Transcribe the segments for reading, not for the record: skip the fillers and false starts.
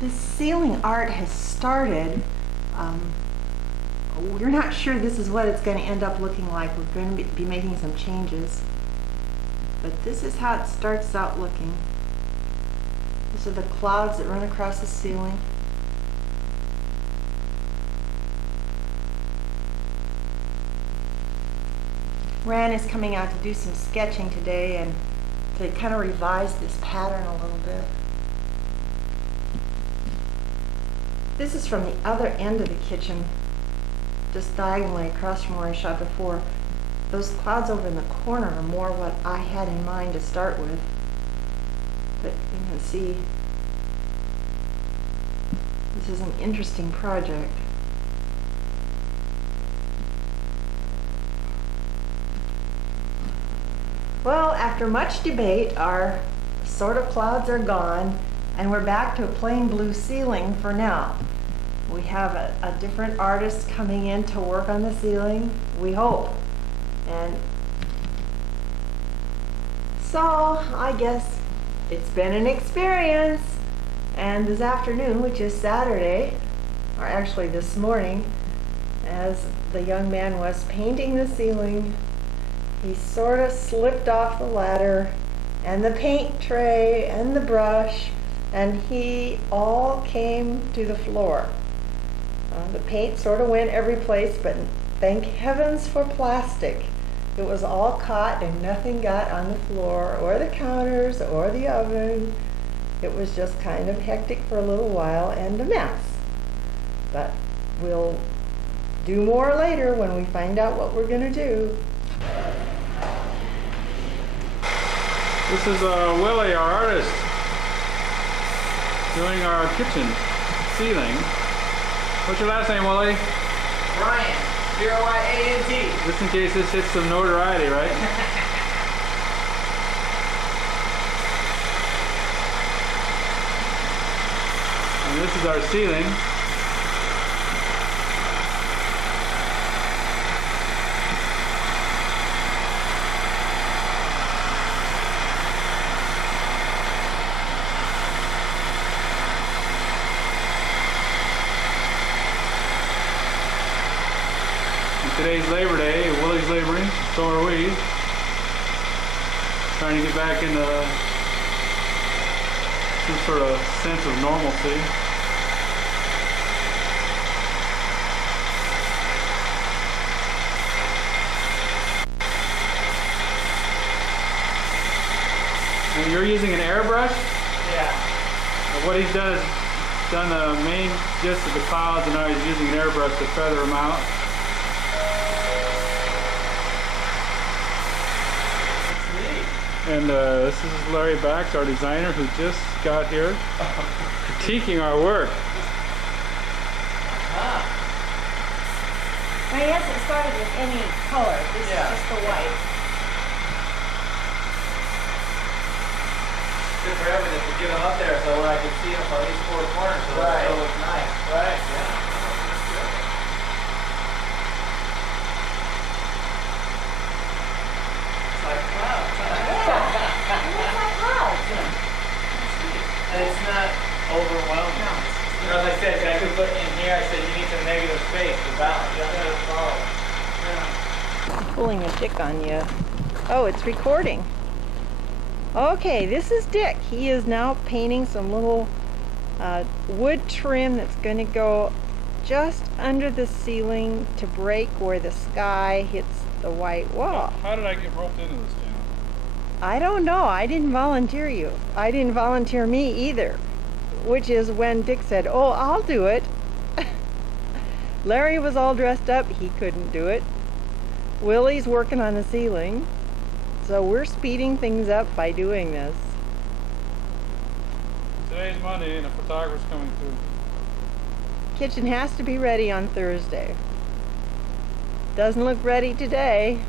This ceiling art has started. We're not sure this is what it's going to end up looking like. We're going to be making some changes. But this is how it starts out looking. These are the clouds that run across the ceiling. Ran is coming out to do some sketching today and to kind of revise this pattern a little bit. This is from the other end of the kitchen, just diagonally across from where I shot before. Those clouds over in the corner are more what I had in mind to start with. But you can see this is an interesting project. Well, after much debate, our sort of clouds are gone, and we're back to a plain blue ceiling for now. We have a different artist coming in to work on the ceiling, we hope. And so I guess it's been an experience. And this afternoon, which is Saturday, or actually this morning, as the young man was painting the ceiling, he sort of slipped off the ladder and the paint tray and the brush, and he all came to the floor. The paint sort of went every place, but thank heavens for plastic. It was all caught and nothing got on the floor or the counters or the oven. It was just kind of hectic for a little while and a mess. But we'll do more later when we find out what we're going to do. This is Willie, our artist, doing our kitchen ceiling. What's your last name, Willie? Ryan, B-R-Y-A-N-T. Just in case this hits some notoriety, right? And this is our ceiling. Today's Labor Day, Willie's laboring, so are we. Trying to get back into some sort of sense of normalcy. And you're using an airbrush? Yeah. What he's done is done the main gist of the clouds, and now he's using an airbrush to feather them out. And this is Larry Bax, our designer, who just got here, critiquing our work. Now he hasn't started with any color. This is just the white. Took forever just to get them up there so I could see them from these four corners so it still looks nice. Right. Yeah. It's like clouds. And it's not overwhelming. No. You know, as I said, I could put in here, I said you need some negative space to balance. You don't have to follow. Yeah. I'm pulling a Dick on you. Oh, it's recording. Okay, this is Dick. He is now painting some little wood trim that's going to go just under the ceiling to break where the sky hits the white wall. How did I get roped into this, Jim? I don't know. I didn't volunteer you. I didn't volunteer me either. Which is when Dick said, "Oh, I'll do it." Larry was all dressed up. He couldn't do it. Willie's working on the ceiling. So we're speeding things up by doing this. Today's Monday and a photographer's coming through. Kitchen has to be ready on Thursday. Doesn't look ready today.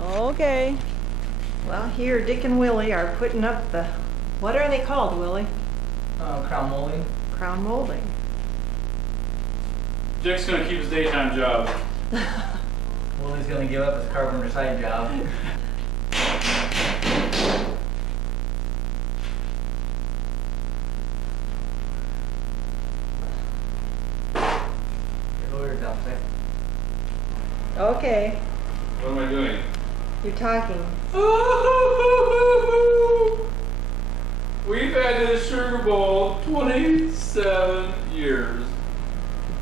Okay. Well, here Dick and Willie are putting up the, what are they called, Willie? Crown molding. Crown molding. Dick's gonna keep his daytime job. Willie's gonna give up his carpenter side job. Okay, What am I doing? you're talking. We've had this sugar bowl 27 years.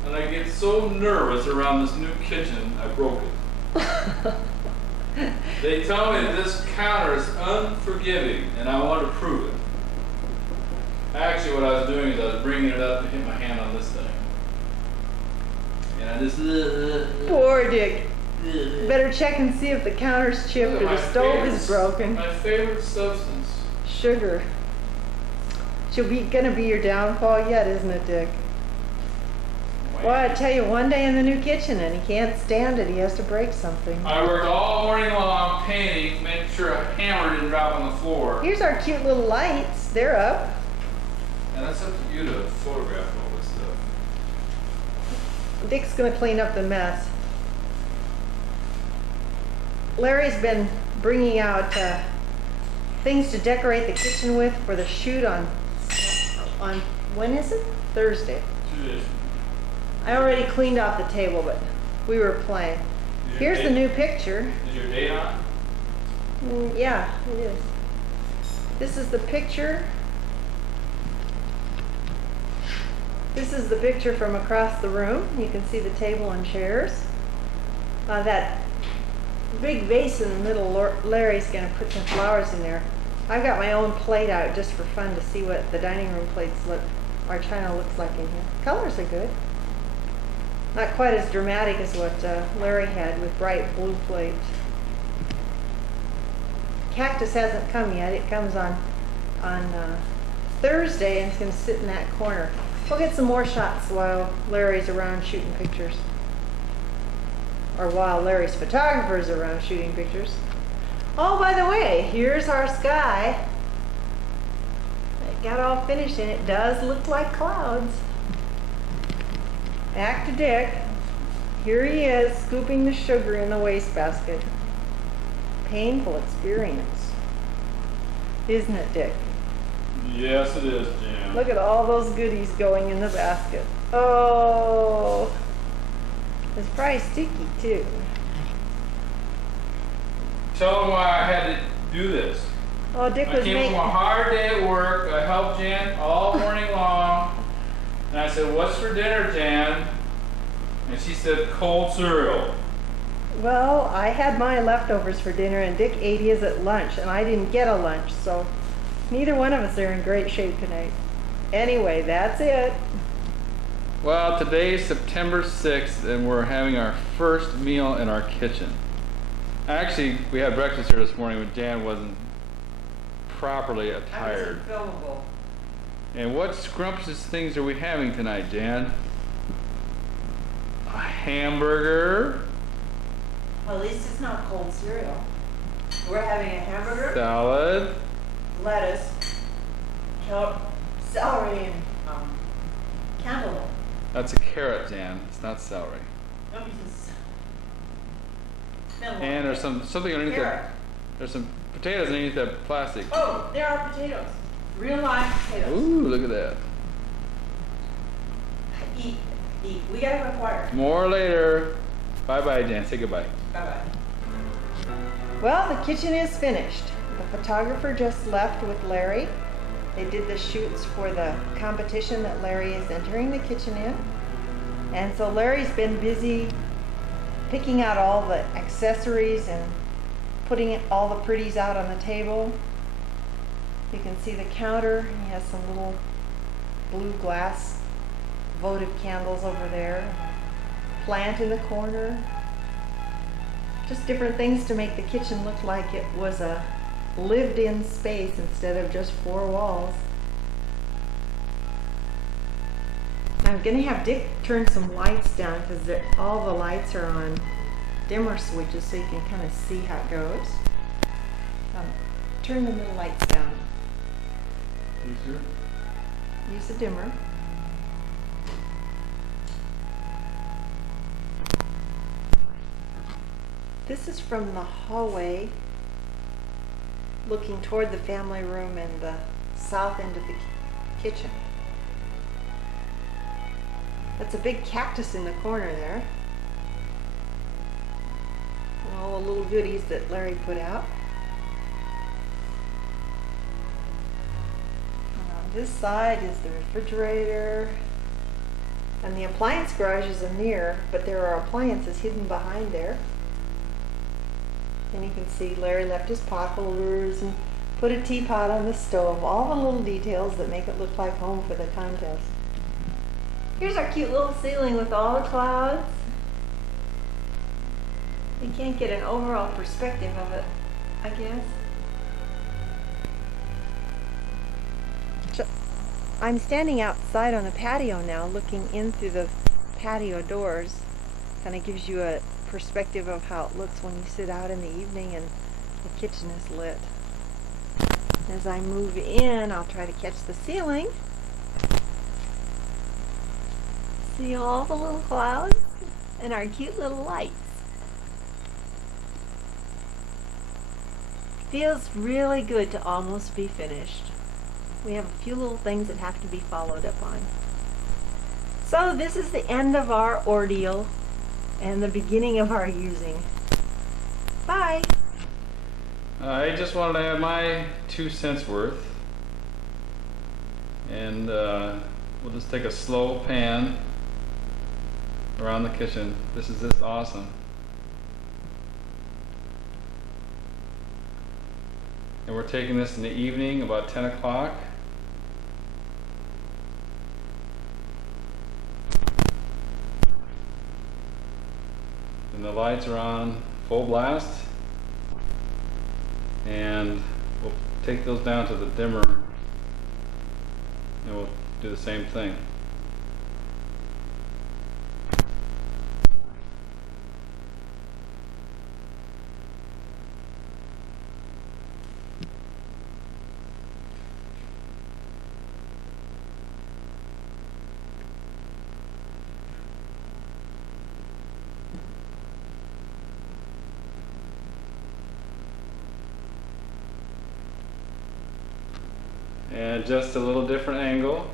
And I get so nervous around this new kitchen, I broke it. They tell me this counter is unforgiving, and I want to prove it. Actually, what I was doing is I was bringing it up to hit my hand on this thing. And I just... Poor Dick. Better check and see if the counter's chipped or the stove is broken. My favorite substance. Sugar. Gonna be your downfall yet, isn't it, Dick? Well, I tell you, one day in the new kitchen and he can't stand it. He has to break something. I worked all morning long painting, making sure a hammer didn't drop on the floor. Here's our cute little lights. They're up. And that's up to you to photograph all this stuff. Dick's gonna clean up the mess. Larry's been bringing out things to decorate the kitchen with for the shoot on when is it? Thursday. 2 days. I already cleaned off the table, but we were playing. Here's the new picture. Is your date on? Yeah, it is. This is the picture. This is the picture from across the room. You can see the table and chairs. That big vase in the middle, Larry's going to put some flowers in there. I've got my own plate out just for fun to see what the dining room plates look, our china looks like in here. Colors are good. Not quite as dramatic as what Larry had with bright blue plate. Cactus hasn't come yet. It comes on Thursday and it's going to sit in that corner. We'll get some more shots while Larry's around shooting pictures. Or while Larry's photographer's around shooting pictures. Oh, by the way, here's our sky. It got all finished and it does look like clouds. Back to Dick. Here he is, scooping the sugar in the wastebasket. Painful experience. Isn't it, Dick? Yes, it is, Jan. Look at all those goodies going in the basket. Oh, it's probably sticky too. Tell them why I had to do this. Oh, Dick I was came making... from a hard day at work. I helped Jan all morning long. And I said, "What's for dinner, Jan?" And she said, "Cold cereal." Well, I had my leftovers for dinner and Dick ate his at lunch and I didn't get a lunch, so neither one of us are in great shape tonight. Anyway, that's it. Well, today's September 6th and we're having our first meal in our kitchen. Actually, we had breakfast here this morning when Jan wasn't properly attired. That wasn't filmable. And what scrumptious things are we having tonight, Jan? A hamburger. Well, at least it's not cold cereal. We're having a hamburger, Salad. lettuce, celery, and cantaloupe. That's a carrot, Jan. It's not celery. And there's something underneath that. There's some potatoes underneath that plastic. Oh, there are potatoes. Real live potatoes. Ooh, look at that. Eat. We gotta acquire. More later. Bye-bye, Jan. Say goodbye. Bye-bye. Well, the kitchen is finished. The photographer just left with Larry. They did the shoots for the competition that Larry is entering the kitchen in. And so Larry's been busy picking out all the accessories and putting all the pretties out on the table. You can see the counter. He has some little blue glass votive candles over there. Plant in the corner. Just different things to make the kitchen look like it was a lived-in space instead of just four walls. I'm gonna have Dick turn some lights down because all the lights are on dimmer switches so you can kind of see how it goes. Turn the middle lights down. Easier. Use the dimmer. This is from the hallway looking toward the family room and the south end of the kitchen. That's a big cactus in the corner there. all the little goodies that Larry put out. And on this side is the refrigerator. And the appliance garage is a mirror, but there are appliances hidden behind there. And you can see Larry left his pot holders and put a teapot on the stove. All the little details that make it look like home for the contest. Here's our cute little ceiling with all the clouds. You can't get an overall perspective of it, I guess. I'm standing outside on the patio now, looking in through the patio doors. Kind of gives you a perspective of how it looks when you sit out in the evening and the kitchen is lit. As I move in, I'll try to catch the ceiling. See all the little clouds and our cute little lights. Feels really good to almost be finished. We have a few little things that have to be followed up on. So this is the end of our ordeal and the beginning of our using. Bye! I just wanted to have my 2 cents worth. And we'll just take a slow pan around the kitchen. This is just awesome. And we're taking this in the evening, about 10 o'clock. And the lights are on full blast. And we'll take those down to the dimmer. And we'll do the same thing. And just a little different angle.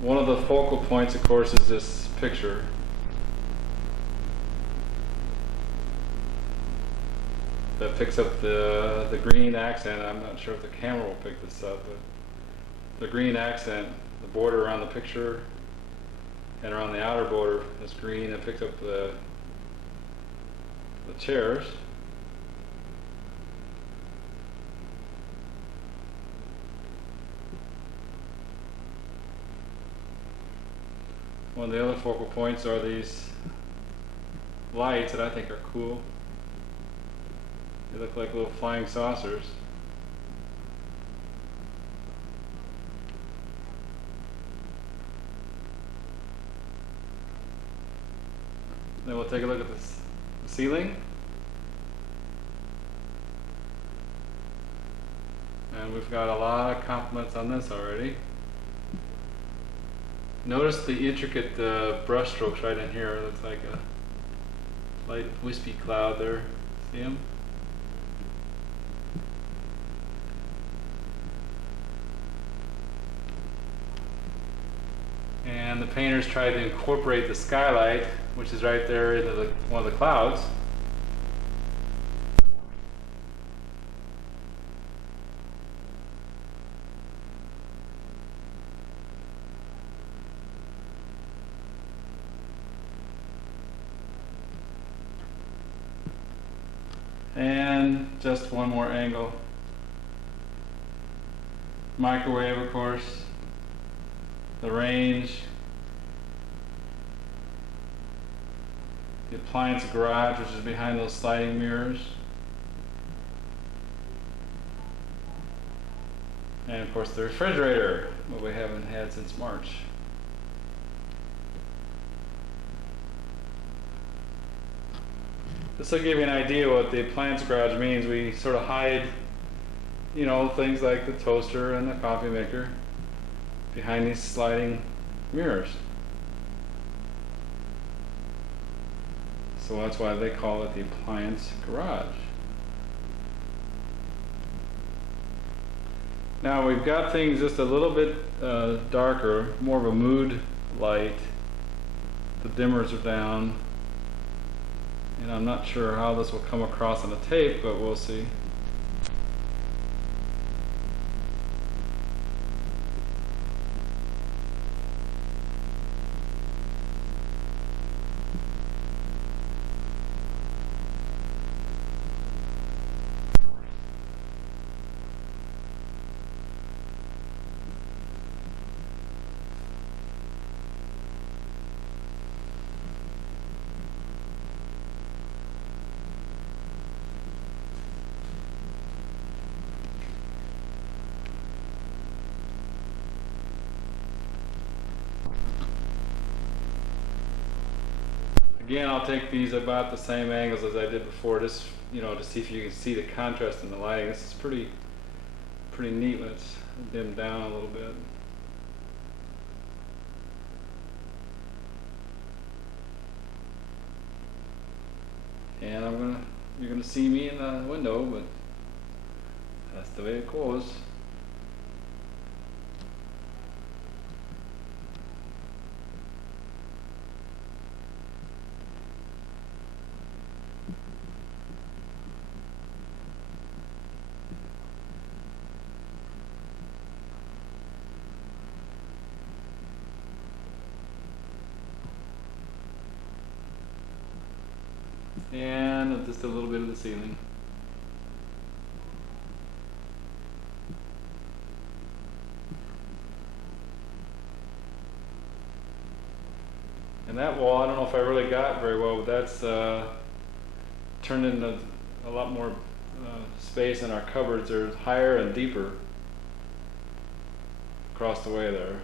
One of the focal points, of course, is this picture. That picks up the green accent. I'm not sure if the camera will pick this up, but the green accent, the border around the picture and around the outer border is green. It picks up the chairs. One of the other focal points are these lights that I think are cool. They look like little flying saucers. Then we'll take a look at the ceiling. And we've got a lot of compliments on this already. Notice the intricate brush strokes right in here. It looks like a light wispy cloud there. See them? And the painters tried to incorporate the skylight, which is right there, into one of the clouds. And just one more angle. Microwave, of course. The range. The appliance garage, which is behind those sliding mirrors. And of course the refrigerator, what we haven't had since March. This will give you an idea what the appliance garage means. We sort of hide, you know, things like the toaster and the coffee maker behind these sliding mirrors. So that's why they call it the appliance garage. Now we've got things just a little bit darker, more of a mood light The dimmers are down. And I'm not sure how this will come across on the tape, but we'll see. Again, I'll take these about the same angles as I did before, just, you know, to see if you can see the contrast in the lighting. This is pretty neat when it's dimmed down a little bit. And you're gonna see me in the window, but that's the way it goes. And just a little bit of the ceiling. And that wall, I don't know if I really got very well, but that's turned into a lot more space, and our cupboards are higher and deeper across the way there.